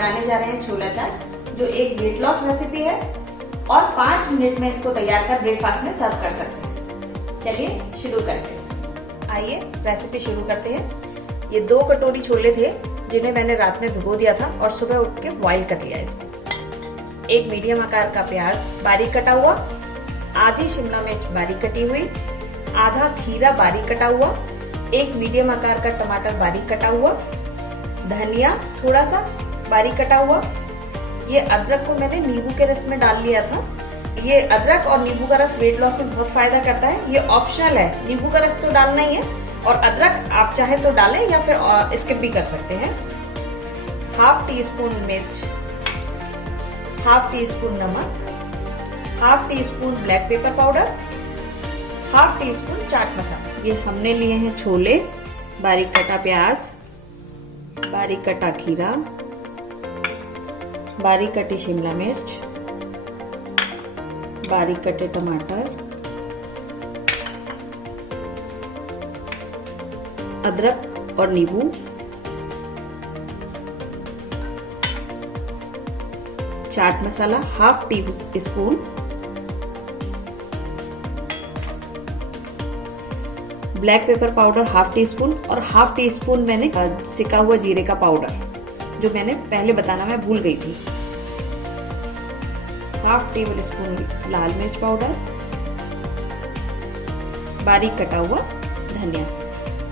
बनाने जा रहे हैं छोला चाट, जो एक वेट लॉस रेसिपी है और 5 मिनट में इसको तैयार कर ब्रेकफास्ट में सर्व कर सकते हैं। चलिए शुरू करते हैं। आइए रेसिपी शुरू करते हैं। ये 2 कटोरी छोले थे जिन्हें मैंने रात में भिगो दिया था और सुबह उठ के बॉईल कर लिया इसको। एक मीडियम आकार का प्याज बारीक कटा हुआ, आधी शिमला मिर्च बारीक कटी हुई, आधा खीरा बारीक कटा हुआ, एक मीडियम आकार का टमाटर बारीक कटा हुआ, धनिया थोड़ा सा बारीक कटा हुआ। ये अदरक को मैंने नींबू के रस में डाल लिया था। ये अदरक और नींबू का रस वेट लॉस में बहुत फायदा करता है। ये ऑप्शनल है, नींबू का रस तो डालना ही है और अदरक आप चाहे तो डालें या फिर स्किप भी कर सकते हैं। हाफ टी स्पून मिर्च, हाफ टी स्पून नमक, half teaspoon black pepper powder, half teaspoon chaat masala. ये हमने लिए हैं छोले, बारीक कटा प्याज, बारीक कटा खीरा, बारीक कटी शिमला मिर्च, बारीक कटे टमाटर, अदरक और नींबू, chaat masala half teaspoon, black pepper powder half teaspoon और हाफ टी स्पून मैंने सिका हुआ जीरे का पाउडर, जो मैंने पहले बताना मैं भूल गई थी। हाफ टेबल स्पून लाल मिर्च पाउडर, बारीक कटा हुआ धनिया।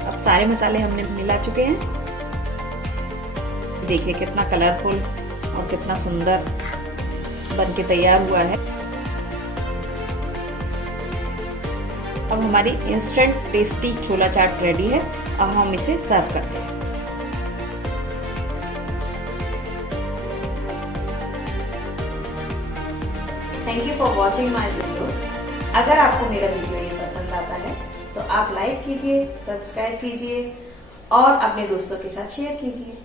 अब सारे मसाले हमने मिला चुके हैं। देखिए कितना कलरफुल और कितना सुंदर बन के तैयार हुआ है। अब हमारी इंस्टेंट टेस्टी छोला चाट रेडी है। अब हम इसे सर्व करते हैं। Thank you for watching my video. अगर आपको मेरा वीडियो ये पसंद आता है तो आप लाइक कीजिए, सब्सक्राइब कीजिए और अपने दोस्तों के साथ शेयर कीजिए।